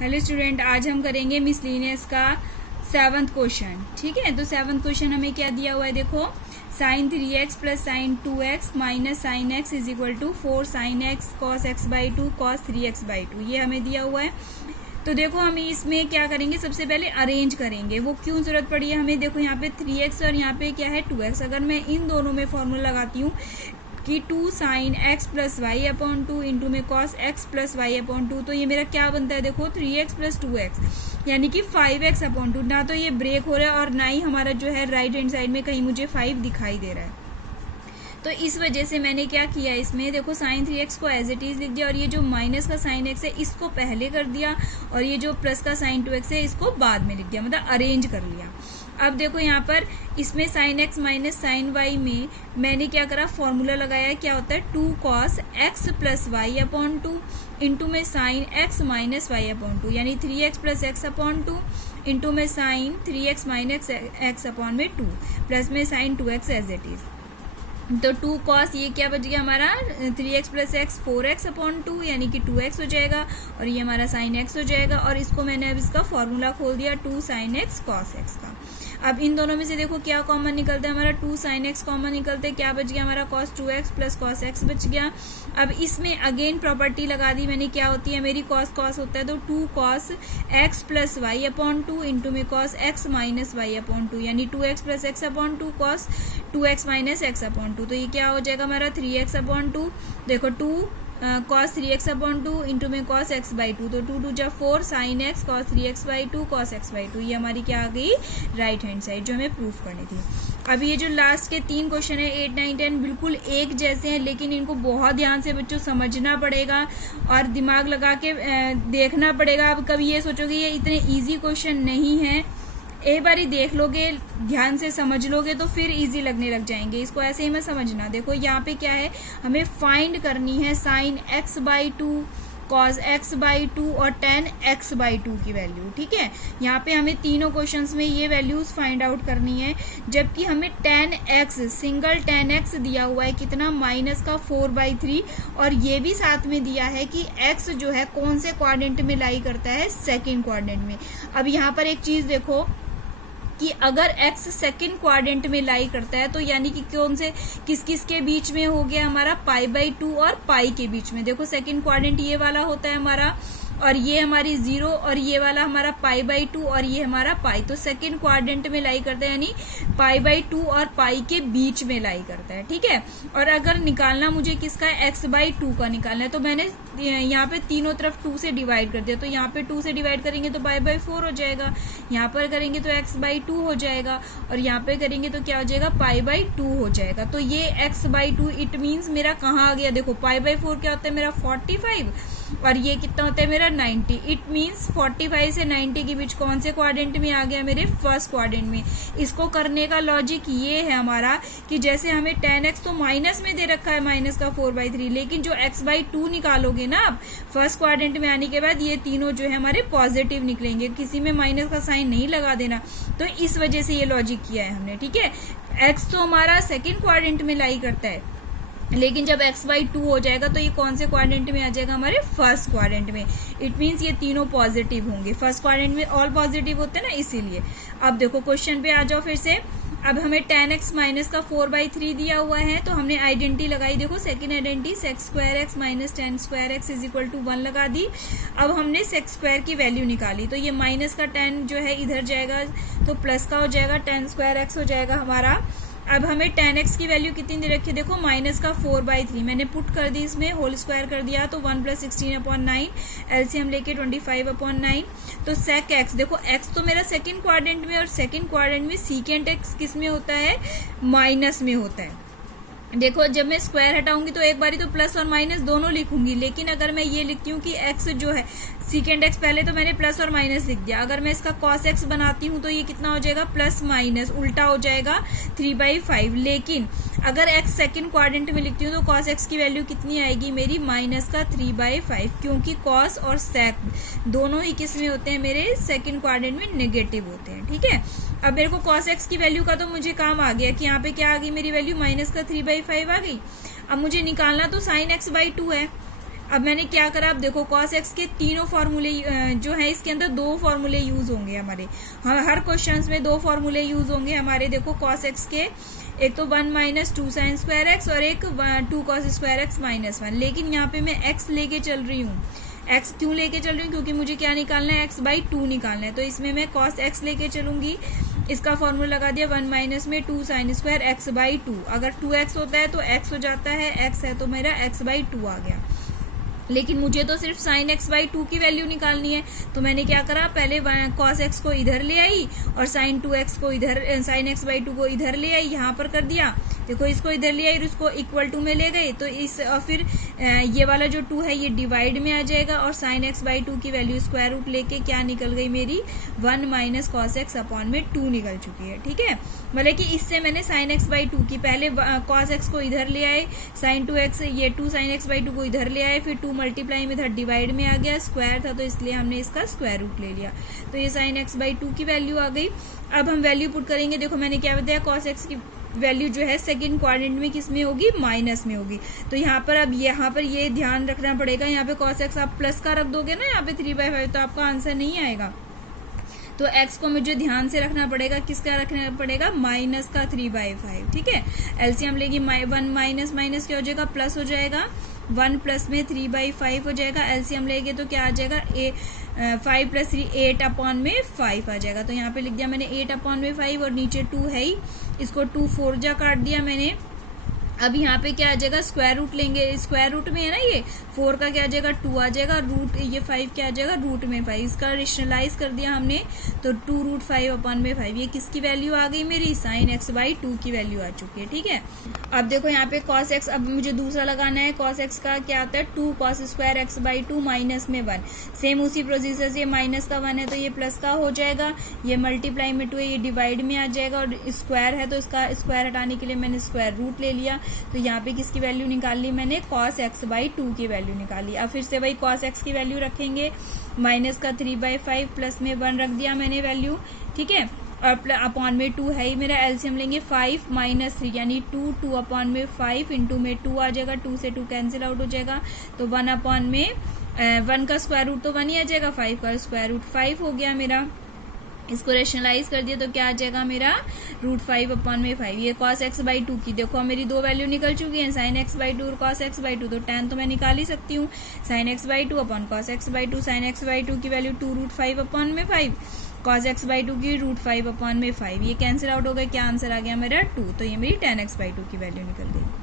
Hello student, आज हम करेंगे मिसलिनियस का 7th क्वेश्चन। ठीक है, तो 7th क्वेश्चन हमें क्या दिया हुआ है, देखो sin 3x plus sine 2x minus sine x is equal to 4 sin x cos x by 2 cos 3x by 2, ये हमें दिया हुआ है। तो देखो हम इसमें क्या करेंगे, सबसे पहले अरेंज करेंगे। वो क्यों जरूरत पड़ी है हमें, देखो यहाँ पे 3x और यहाँ पे क्या है 2x। अगर मैं इन दोनों में फॉर्मूला लगाती हूँ कि 2 sine x plus y upon 2 into में cos x plus y upon 2, तो ये मेरा क्या बनता है, देखो 3x प्लस 2x यानी कि 5x अपॉन 2। ना तो ये ब्रेक हो रहा है और ना ही हमारा जो है राइट हैंड साइड में कहीं मुझे 5 दिखाई दे रहा है। तो इस वजह से मैंने क्या किया, इसमें देखो साइन 3x को एज इट इज लिख दिया और ये जो माइनस का साइन x है इसको पहले कर दिया और ये जो प्लस का साइन 2x है इसको बाद में लिख दिया, मतलब अरेंज कर लिया। अब देखो यहाँ पर इसमें sine x minus sine y में मैंने क्या करा, फॉर्मूला लगाया। क्या होता है 2 cos x plus y upon 2 into में sine x minus y upon 2 यानी 3x plus x upon 2 into में sine 3x minus x upon में 2 प्लस में sign 2x as it is. तो 2 cos ये क्या बच गया हमारा 3x plus x 4x upon 2 यानी कि 2x हो जाएगा और ये हमारा साइन x हो जाएगा। और इसको मैंने अब इसका फॉर्मूला खोल दिया 2 साइन x cos x का। अब इन दोनों में से देखो क्या कॉमन निकलता है, हमारा 2 साइन x कॉमन निकलता है। क्या बच गया हमारा cos 2x plus cos x बच गया। अब इसमें अगेन प्रॉपर्टी लगा दी मैंने, क्या होती है मेरी cos cos होता है तो 2 cos x plus y upon 2 into में cos x minus y upon 2 यानी 2x plus x upon 2 cos 2x minus x upon 2। तो ये क्या हो जाएगा हमारा 3x अपॉन 2। देखो 2 cos 3x अपॉन 2 इंटू में cos x बाई 2, तो 2 2 जा 4 sine x cos 3x by 2 cos x by 2, ये हमारी क्या आ गई राइट हैंड साइड जो हमें प्रूफ करनी थी। अब ये जो लास्ट के 3 क्वेश्चन है 8 9 10 बिल्कुल एक जैसे हैं, लेकिन इनको बहुत ध्यान से बच्चों समझना पड़ेगा और दिमाग लगा के देखना पड़ेगा। अब कभी ये सोचोगे ये इतने ईजी क्वेश्चन नहीं है, एक बारी देख लोगे ध्यान से समझ लोगे तो फिर इजी लगने लग जाएंगे। इसको ऐसे ही मत समझना। देखो यहाँ पे क्या है, हमें फाइंड करनी है sine x by 2 cos x by 2 और tan x बाई 2 की वैल्यू। ठीक है, यहाँ पे हमें तीनों क्वेश्चंस में ये वैल्यूज फाइंड आउट करनी है, जबकि हमें tan x single tan x दिया हुआ है कितना माइनस का 4/3 और ये भी साथ में दिया है कि x जो है कौन से क्वाड्रेंट में लाई करता है, सेकेंड क्वाड्रेंट में। अब यहाँ पर एक चीज देखो कि अगर x सेकंड क्वाड्रेंट में लाई करता है तो यानी कि कौन से किस किस के बीच में हो गया हमारा π/2 और पाई के बीच में। देखो सेकंड क्वाड्रेंट ये वाला होता है हमारा और ये हमारी 0 और ये वाला हमारा π/2 और ये हमारा पाई, तो सेकंड क्वाड्रेंट में लाई करता है यानी π/2 और पाई के बीच में लाई करता है। ठीक है, और अगर निकालना मुझे किसका x/2 का निकालना है तो मैंने यहाँ पे तीनों तरफ 2 से डिवाइड कर दिया। तो यहाँ पे 2 से डिवाइड करेंगे तो π/4 हो जाएगा, यहाँ पर करेंगे तो x/2 हो जाएगा और यहाँ पे करेंगे तो क्या हो जाएगा π/2 हो जाएगा। तो ये x/2 इट मीन्स मेरा कहाँ आ गया, देखो π/4 क्या होता है मेरा 45 और ये कितना होता है मेरा 90। इट मीन्स 45 से 90 के बीच कौन से क्वाड्रेंट में आ गया, मेरे फर्स्ट क्वाड्रेंट में। इसको करने का लॉजिक ये है हमारा कि जैसे हमें tan x तो माइनस में दे रखा है माइनस का 4/3, लेकिन जो x/2 निकालोगे ना आप फर्स्ट क्वाड्रेंट में आने के बाद ये तीनों जो है हमारे पॉजिटिव निकलेंगे, किसी में माइनस का साइन नहीं लगा देना। तो इस वजह से ये लॉजिक किया है हमने। ठीक है, x तो हमारा सेकेंड क्वाड्रेंट में लाई करता है, लेकिन जब x/2 हो जाएगा तो ये कौन से क्वाड्रेंट में आ जाएगा, हमारे फर्स्ट क्वाड्रेंट में। इट मीन्स ये तीनों पॉजिटिव होंगे, फर्स्ट क्वाड्रेंट में ऑल पॉजिटिव होते हैं ना, इसीलिए। अब देखो क्वेश्चन पे आ जाओ फिर से। अब हमें tan x माइनस का 4/3 दिया हुआ है तो हमने आइडेंटिटी लगाई। देखो second identity sec square x minus tan square x is equal to 1 लगा दी। अब हमने sec स्क्वायर की वैल्यू निकाली तो ये माइनस का tan जो है इधर जाएगा तो प्लस का हो जाएगा, tan स्क्वायर x हो जाएगा हमारा। अब हमें tan x की वैल्यू कितनी दे रखी है, देखो माइनस का 4/3 मैंने पुट कर दी, इसमें होल स्क्वायर कर दिया तो 1 + 16/9 एलसीएम लेके 25/9। तो sec x, देखो x तो मेरा सेकंड क्वाड्रेंट में और सेकंड क्वाड्रेंट में सीकेंट x किस में होता है, माइनस में होता है। देखो जब मैं स्क्वायर हटाऊंगी तो एक बारी तो प्लस और माइनस दोनों लिखूंगी, लेकिन अगर मैं ये लिखती हूँ कि x जो है सीकेंड x, पहले तो मैंने प्लस और माइनस लिख दिया। अगर मैं इसका cos x बनाती हूँ तो ये कितना हो जाएगा, प्लस माइनस उल्टा हो जाएगा 3/5। लेकिन अगर x सेकंड क्वाड्रेंट में लिखती हूँ तो cos x की वैल्यू कितनी आएगी मेरी, माइनस का 3/5, क्योंकि cos और sec दोनों ही किस में होते हैं, मेरे सेकंड क्वाड्रेंट में नेगेटिव होते हैं। ठीक है, अब मेरे को cos x की वैल्यू का तो मुझे काम आ गया कि यहाँ पे क्या आ गई मेरी वैल्यू, माइनस का 3/5 आ गई। अब मुझे निकालना तो sin x/2 है। अब मैंने क्या करा, अब देखो cos x के तीनों फॉर्मूले जो है इसके अंदर दो फॉर्मूले यूज होंगे हमारे, हर क्वेश्चंस में दो फॉर्मूले यूज होंगे हमारे। देखो cos x के एक तो 1 माइनस 2 साइन स्क्वायर एक्स और एक 2 cos स्क्वायर एक्स माइनस 1, लेकिन यहाँ पे मैं x लेके चल रही हूँ। x क्यों लेके चल रही हूँ, क्योंकि मुझे क्या निकालना है, x बाई 2 निकालना है, तो इसमें मैं cos x लेके चलूंगी। इसका फॉर्मूला लगा दिया 1 माइनस में 2 साइन स्क्वायर एक्स बाई 2, अगर 2x होता है तो x हो जाता है, x है तो मेरा x बाई 2 आ गया। लेकिन मुझे तो सिर्फ साइन एक्स बाई 2 की वैल्यू निकालनी है, तो मैंने क्या करा, पहले cos x को इधर ले आई और साइन 2x को इधर, साइन एक्स बाई 2 को इधर ले आई, यहाँ पर कर दिया। देखो इसको इधर ले आई और इसको इक्वल टू में ले गए, तो इस और फिर ये वाला जो 2 है ये डिवाइड में आ जाएगा और साइन एक्स बाई 2 की वैल्यू स्क्वायर रूट लेके क्या निकल गई मेरी, 1 माइनस कॉस एक्स अपॉन में 2 निकल चुकी है। ठीक है, मतलब कि इससे मैंने साइन एक्स बाई 2 की, पहले cos x को इधर ले आए, साइन 2x, ये 2 साइन एक्स बाई 2 को इधर ले आए, फिर 2 मल्टीप्लाई में था, डिवाइड में आ गया, स्क्वायर था तो इसलिए हमने इसका स्क्वायर रूट ले लिया, तो ये साइन एक्स बाई 2 की वैल्यू आ गई। अब हम वैल्यू पुट करेंगे। देखो मैंने क्या बताया, cos x की वैल्यू जो है सेकंड क्वाड्रेंट में किस में होगी, माइनस में होगी। तो यहाँ पर अब यहाँ पर ये ध्यान रखना पड़ेगा, यहाँ पे cos x आप प्लस का रख दोगे ना यहाँ पे 3/5, तो आपका आंसर नहीं आएगा। तो x को मुझे ध्यान से रखना पड़ेगा, किसका रखना पड़ेगा, माइनस का 3/5। ठीक है, एलसीएम लेगी 1 माइनस माइनस क्या हो जाएगा, प्लस हो जाएगा, 1 प्लस में 3/5 हो जाएगा। एलसीएम लेंगे तो क्या आ जाएगा, 5 प्लस 3 8 अपॉन में 5 आ जाएगा। तो यहाँ पे लिख दिया मैंने 8 अपॉन में 5 और नीचे 2 है ही, इसको 2 4 जा काट दिया मैंने। अब यहाँ पे क्या आ जाएगा, स्क्वायर रूट लेंगे, स्क्वायर रूट में है ना ये 4 का क्या आ जाएगा, 2 आ जाएगा, रूट ये 5 क्या आ जाएगा, रूट में 5, इसका रेशनलाइज कर दिया हमने तो 2 रूट 5 अपॉन में 5, ये किसकी वैल्यू आ गई मेरी, साइन एक्स बाई 2 की वैल्यू आ चुकी है। ठीक है, अब देखो यहाँ पे cos x, अब मुझे दूसरा लगाना है, cos x का क्या आता है, 2 cos square x by 2 minus में 1, सेम उसी प्रोसीजर से माइनस का 1 है तो ये प्लस का हो जाएगा, ये मल्टीप्लाई में 2 है, ये डिवाइड में आ जाएगा और स्क्वायर है तो इसका स्क्वायर हटाने के लिए मैंने स्क्वायर रूट ले लिया। तो यहाँ पे किसकी वैल्यू निकाल ली मैंने, cos x बाई 2 की वैल्यू निकाली। अब फिर से वही cos x की वैल्यू रखेंगे, माइनस का 3/5 प्लस में 1 रख दिया मैंने वैल्यू। ठीक है, और अपॉन में 2 है ही मेरा, एलसीएम लेंगे 5 माइनस 3 यानी 2 अपॉन में 5 इंटू में 2 आ जाएगा, 2 से 2 कैंसिल आउट हो जाएगा, तो 1 अपॉन में 1 का स्क्वायर रूट तो 1 ही आ जाएगा, 5 का स्क्वायर रूट 5 हो गया मेरा। इसको रेशनलाइज कर दिया तो क्या आ जाएगा मेरा, रूट 5 अपॉन में 5। ये cos x बाई 2 की देखो मेरी दो वैल्यू निकल चुकी है, साइन एक्स बाई 2 और cos x बाई 2, तो tan तो मैं निकाल ही सकती हूँ, sine x by 2 upon cos x by 2, sine x by 2 की वैल्यू 2 रूट 5 अपॉन में 5, cos x बाई 2 की रूट 5 अपॉन में 5, ये कैंसिल आउट हो गया, क्या आंसर आ गया मेरा 2, तो ये मेरी tan x बाई 2 की वैल्यू निकल गई।